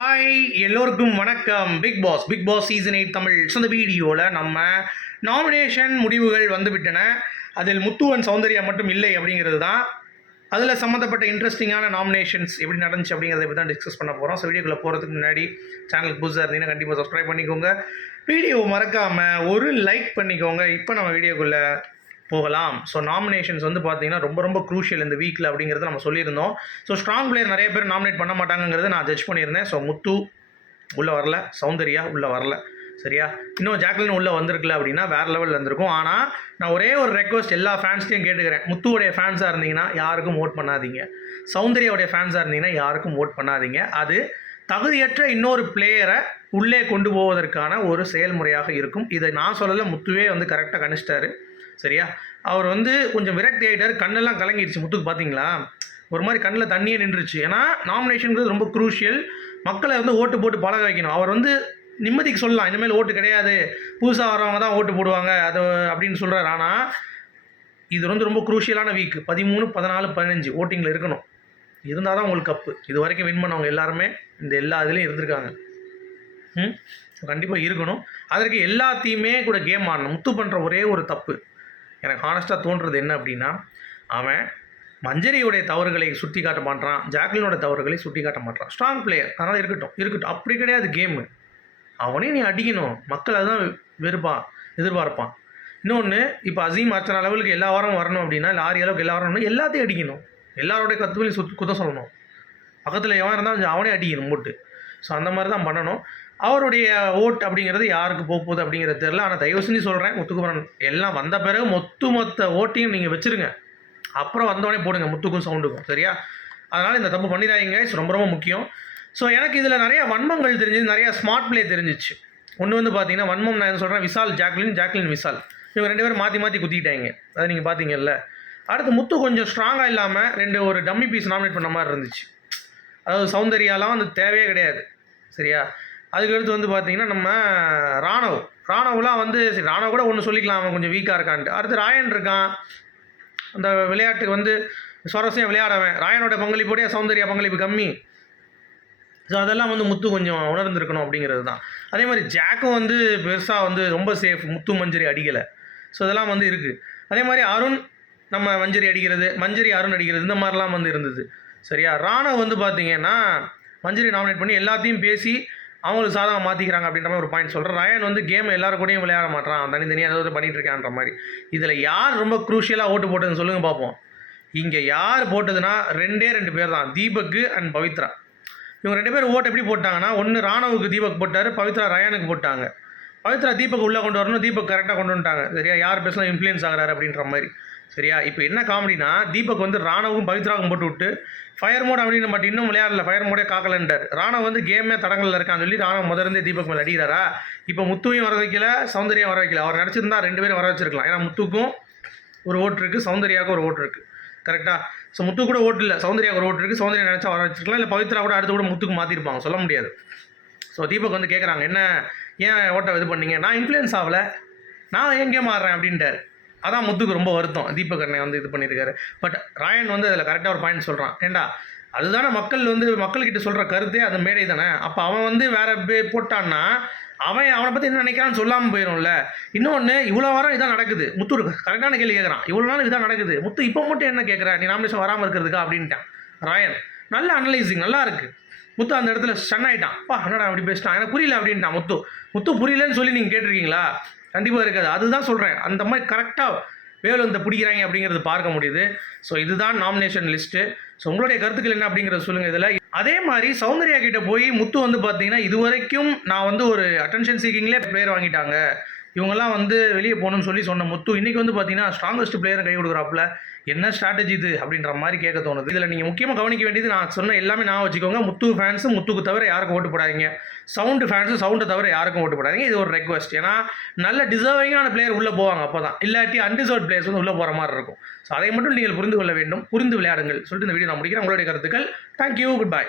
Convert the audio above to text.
Hi எல்லோருக்கும் வணக்கம். Big boss big boss season eight Tamil so இந்த வீடியோவில் நம்ம நாமினேஷன் முடிவுகள் வந்துவிட்டன. அதில் முத்துவன் சௌந்தர்யா மட்டும் இல்லை அப்படிங்கிறது தான். அதில் சம்மந்தப்பட்ட இன்ட்ரெஸ்டிங்கான நாமினேஷன்ஸ் எப்படி நடந்துச்சு அப்படிங்கிறத பற்றி தான் டிஸ்கஸ் பண்ண போகிறோம் ஸோ வீடியோக்குள்ளே போகிறதுக்கு முன்னாடி சேனலுக்கு புதுசாக இருந்தீங்கன்னா கண்டிப்பாக சப்ஸ்கிரைப் பண்ணிக்கோங்க. வீடியோ மறக்காமல் ஒரு லைக் பண்ணிக்கோங்க. இப்போ நம்ம வீடியோக்குள்ளே போகலாம். ஸோ நாமினேஷன்ஸ் வந்து பார்த்தீங்கன்னா ரொம்ப ரொம்ப க்ரூஷியல் இந்த வீக்கில் அப்படிங்கிறத நம்ம சொல்லியிருந்தோம். ஸோ ஸ்ட்ராங் பிளேயர் நிறைய பேர் நாமினேட் பண்ண மாட்டாங்கிறது நான் ஜட்ஜ் பண்ணியிருந்தேன். ஸோ முத்து உள்ளே வரல சௌந்தர்யா உள்ளே வரல. சரியா? இன்னும் ஜாக்லின் உள்ளே வந்திருக்கல அப்படின்னா வேறு லெவலில் இருந்திருக்கும். ஆனால் நான் ஒரே ஒரு ரெக்வஸ்ட் எல்லா ஃபேன்ஸ்லையும் கேட்டுக்கிறேன். முத்துவுடைய ஃபேன்ஸாக இருந்தீங்கன்னா யாருக்கும் ஓட் பண்ணாதீங்க. சௌந்தர்யாவுடைய ஃபேன்ஸாக இருந்தீங்கன்னா யாருக்கும் ஓட் பண்ணாதீங்க. அது தகுதியற்ற இன்னொரு பிளேயரை உள்ளே கொண்டு போவதற்கான ஒரு செயல்முறையாக இருக்கும். இதை நான் சொல்லலை முத்துவே வந்து கரெக்டாக கணிச்சிட்டாரு. சரியா? அவர் வந்து கொஞ்சம் விரக்தி ஆகிட்டார் கண்ணெல்லாம் கலங்கிடுச்சு முத்துக்கு பார்த்தீங்களா ஒரு மாதிரி கண்ணில் தண்ணியே நின்றுச்சு ஏன்னா நாமினேஷனுங்கிறது ரொம்ப குரூஷியல் மக்களை வந்து ஓட்டு போட்டு பழக வைக்கணும். அவர் வந்து நிம்மதிக்கு சொல்லலாம். இனிமேல் ஓட்டு கிடையாது. புதுசாக வரவங்க தான் ஓட்டு போடுவாங்க. அது அப்படின்னு சொல்கிறார் ஆனால் இது வந்து ரொம்ப குரூஷியலான வீக் பதிமூணு பதினாலு பதினஞ்சு ஓட்டிங்கில் இருக்கணும். இருந்தால் தான் உங்களுக்கு கப்பு இது வரைக்கும் வின் பண்ணவங்க எல்லாருமே இந்த எல்லா இதுலேயும் இருந்திருக்காங்க. ம்? கண்டிப்பாக இருக்கணும். அதற்கு எல்லாத்தையுமே கூட கேம் ஆடணும். முத்து பண்ணுற ஒரே ஒரு தப்பு. எனக்கு ஹானஸ்ட்டாக தோன்றுறது என்ன அப்படின்னா அவன் மஞ்சரியுடைய தவறுகளை சுட்டி காட்ட மாட்டான் ஜாக்லினோட தவறுகளை சுட்டி காட்ட மாட்டான் ஸ்ட்ராங் பிளேயர் அதனால் இருக்கட்டும். இருக்கட்டும். அப்படி கிடையாது கேமு அவனையும் நீ அடிக்கணும். மக்கள் அதுதான் வெறுப்பான் எதிர்பார்ப்பான். இன்னொன்று இப்போ அசீம் அர்ச்சனா லெவலுக்கு எல்லா வாரம் வரணும் அப்படின்னா இல்லை ஆறு அளவுக்கு எல்லா வாரம் வரணும் எல்லாத்தையும் அடிக்கணும். எல்லாரோடைய கத்துவலையும் சுத் குத்த சொல்லணும். பக்கத்தில் எவன் இருந்தால் அவனே அடிக்கணும் போட்டு ஸோ அந்த மாதிரி தான் பண்ணணும். அவருடைய ஓட் அப்படிங்கிறது யாருக்கு போகுது அப்படிங்கிறது தெரில ஆனால் தயவு செஞ்சு சொல்கிறேன் முத்துக்குமரன் எல்லாம் வந்த பிறகு மொத்த மொத்த ஓட்டையும் நீங்கள் வச்சுருங்க. அப்புறம் வந்தோடனே போடுங்க முத்துக்கும் சவுண்டுக்கும் சரியா? அதனால் இந்த தப்பு பண்ணிடாதீங்க ரொம்ப ரொம்ப முக்கியம். ஸோ எனக்கு இதில் நிறைய வன்மங்கள் தெரிஞ்சு நிறையா ஸ்மார்ட் பிளே தெரிஞ்சிச்சு. ஒன்று வந்து பார்த்தீங்கன்னா வன்மம் நான் என்ன சொல்கிறேன் விசால் ஜாக்லின் ஜாக்லின் விசால். இவங்க ரெண்டு பேரும் மாற்றி மாற்றி குத்திக்கிட்டாங்க. அதை நீங்கள் பார்த்தீங்கல்ல அடுத்து முத்து கொஞ்சம் ஸ்ட்ராங்காக இல்லாமல் ரெண்டு ஒரு டம்மி பீஸ் நாமினேட் பண்ண மாதிரி இருந்துச்சு. அதாவது சௌந்தர்யாலாம் வந்து தேவையே கிடையாது சரியா? அதுக்கடுத்து வந்து பார்த்தீங்கன்னா நம்ம ராணவ். ராணவ்லாம் வந்து சரி ராணவ் கூட ஒன்று சொல்லிக்கலாம் அவன் கொஞ்சம் வீக்காக இருக்கான்ட்டு. அடுத்து ராயன் இருக்கான். அந்த விளையாட்டுக்கு வந்து சுவாரஸ்யம் விளையாடவன் ராயனோட பங்களிப்போடைய சௌந்தர்யா பங்களிப்பு கம்மி. ஸோ அதெல்லாம் வந்து முத்து கொஞ்சம் உணர்ந்துருக்கணும் அப்படிங்கிறது தான். அதே மாதிரி ஜாக்கும் வந்து பெருசாக வந்து ரொம்ப சேஃப் முத்து மஞ்சரி அடிக்கலை. ஸோ இதெல்லாம் வந்து இருக்குது அதே மாதிரி அருண் நம்ம மஞ்சரி அடிக்கிறது மஞ்சரி அருண் அடிக்கிறது இந்த மாதிரிலாம் வந்து இருந்தது. சரியா? ராணவ் வந்து பார்த்தீங்கன்னா மஞ்சரி நாமினேட் பண்ணி எல்லாத்தையும் பேசி அவங்களுக்கு சாதகம் மாற்றிக்கிறாங்க அப்படின்ற மாதிரி ஒரு பாயிண்ட் சொல்கிறேன் ரயன் வந்து கேம் எல்லாரும் கூடயும் விளையாட மாட்டான் தனித்தனியாக ஏதாவது பண்ணிகிட்டு இருக்கான்ற மாதிரி. இதில் யார் ரொம்ப குரூஷியலாக ஓட்டு போட்டதுன்னு சொல்லுங்கள் பார்ப்போம் இங்கே யார் போட்டதுன்னா ரெண்டே ரெண்டு பேர் தான். தீபக்கு அண்ட் பவித்ரா. இவங்க ரெண்டு பேர் ஓட்டு எப்படி போட்டாங்கன்னா ஒன்று ராணவுக்கு தீபக் போட்டார் பவித்ரா ரயானுக்கு போட்டாங்க. பவித்ரா தீபக் உள்ளே கொண்டு வரணும் தீபக் கரெக்டாக கொண்டு வந்துட்டாங்க. சரியா? யார் பேசலாம் இன்ஃப்ளூயன்ஸ் ஆகிறாரு அப்படின்ற மாதிரி. சரியா? இப்போ என்ன காமெடினா தீபக் வந்து ராணவும் பவித்ராவும் போட்டு விட்டு ஃபயர் மோட் அப்படின்னு பட் இன்னும் விளையாடல ஃபயர் மோடே காக்கலன்றார் ராணவ் வந்து கேமே தடங்களில் இருக்கான்னு சொல்லி ராணவ் முதலேருந்தே தீபக் மேலே அடிக்கிறாரா? இப்போ முத்துவையும் வர வைக்கல சௌந்தரியம் வர வைக்கல. அவர் நினச்சிருந்தா ரெண்டு பேரும் வர வச்சிருக்கலாம். ஏன்னா முத்துக்கும் ஒரு ஓட்டு இருக்குது சௌந்தர்யாவுக்கும் ஒரு ஓட்டு இருக்குது கரெக்டாக ஸோ முத்து கூட ஓட்டு இல்லை. சௌந்தர்யாவுக்கு ஒரு ஓட்டு இருக்குது சௌந்தர்யா நினச்சா வர வச்சிருக்கலாம். இல்லை பவித்ரா கூட அடுத்து கூட முத்துக்கு மாற்றிருப்பாங்க சொல்ல முடியாது. ஸோ தீபக் வந்து கேட்குறாங்க என்ன? ஏன் ஓட்டை இது பண்ணீங்க? நான் இன்ஃப்ளூயன்ஸ் ஆகலை. நான் எங்கே மாறுறேன் அப்படின்ட்டார். அதான் முத்துக்கு ரொம்ப வருத்தம். தீபக் அண்ணன் வந்து இது பண்ணியிருக்காரு பட் ராயன் வந்து அதில் கரெக்டாக ஒரு பாயிண்ட் சொல்கிறான் ஏண்டா அதுதானே மக்கள் வந்து மக்கள்கிட்ட சொல்கிற கருத்தே அது மேடை தானே? அப்போ அவன் வந்து வேற பே போட்டான்னா அவன் அவனை பற்றி என்ன நினைக்கிறான்னு சொல்லாமல் போயிடும்ல இன்னொன்று இவ்வளோ வாரம் இதான் நடக்குது. முத்து கரெக்டான கேள்வி கேட்குறான் இவ்வளோ நாள் இதான் நடக்குது. முத்து இப்போ மட்டும் என்ன கேட்குற நீ நாமினேஷன் வராமல் இருக்கிறதுக்கா? அப்படின்ட்டான். ராயன் நல்ல அனலைசிங் நல்லா இருக்குது முத்து அந்த இடத்துல ஸ்டன் ஆகிட்டான் பா என்னடா அப்படி பேசிட்டான்? எனக்கு புரியல அப்படின்ட்டான் முத்து. முத்து புரியலன்னு சொல்லி நீங்கள் கேட்டிருக்கீங்களா? கண்டிப்பாக இருக்காது. அதுதான் சொல்கிறேன் அந்த மாதிரி கரெக்டாக வேலு பிடிக்கிறாங்க அப்படிங்கிறது பார்க்க முடியுது. ஸோ இதுதான் நாமினேஷன் லிஸ்ட்டு ஸோ உங்களுடைய கருத்துக்கள் என்ன அப்படிங்கிறத சொல்லுங்கள் இதில். அதே மாதிரி சௌந்தர்யா கிட்ட போய் முத்து வந்து பார்த்தீங்கன்னா இது வரைக்கும் நான் வந்து ஒரு அட்டென்ஷன் சீக்கிங்லேயே பேர் வாங்கிட்டாங்க. இவங்கெல்லாம் வந்து வெளியே போகணும்னு சொல்லி சொன்ன முத்து இன்றைக்கி வந்து பார்த்தீங்கன்னா ஸ்ட்ராங்கஸ்ட் பிளேயரை கை கொடுக்குறாப்புல. என்ன ஸ்ட்ராட்டஜி இது? அப்படின்ற மாதிரி கேட்க தோணுது. இதில் நீங்கள் முக்கியமாக கவனிக்க வேண்டியது நான் சொன்ன எல்லாமே நான் வச்சுக்கோங்க. முத்து ஃபேன்ஸும் முத்துக்கு தவிர யாருக்கும் ஓட்டு போடாதீங்க. சவுண்டு ஃபேன்ஸு சவுண்டை தவிர யாருக்கும் ஓட்டு போடாதீங்க. இது ஒரு ரெக்வஸ்ட் ஏன்னா நல்ல டிசர்விங்கான பிளேயர் உள்ளே போவாங்க அப்போ தான் இல்லாட்டி அன்டிசர்வ் பிளேயர்ஸ் வந்து உள்ளே போகிற மாதிரி இருக்கும். ஸோ அதை மட்டும் நீங்கள் புரிந்து கொள்ள வேண்டும். புரிந்து விளையாடுங்கள். சொல்லிட்டு இந்த வீடியோ நான் முடிக்கிறேன். உங்களுடைய கருத்துக்கள். Thank you good bye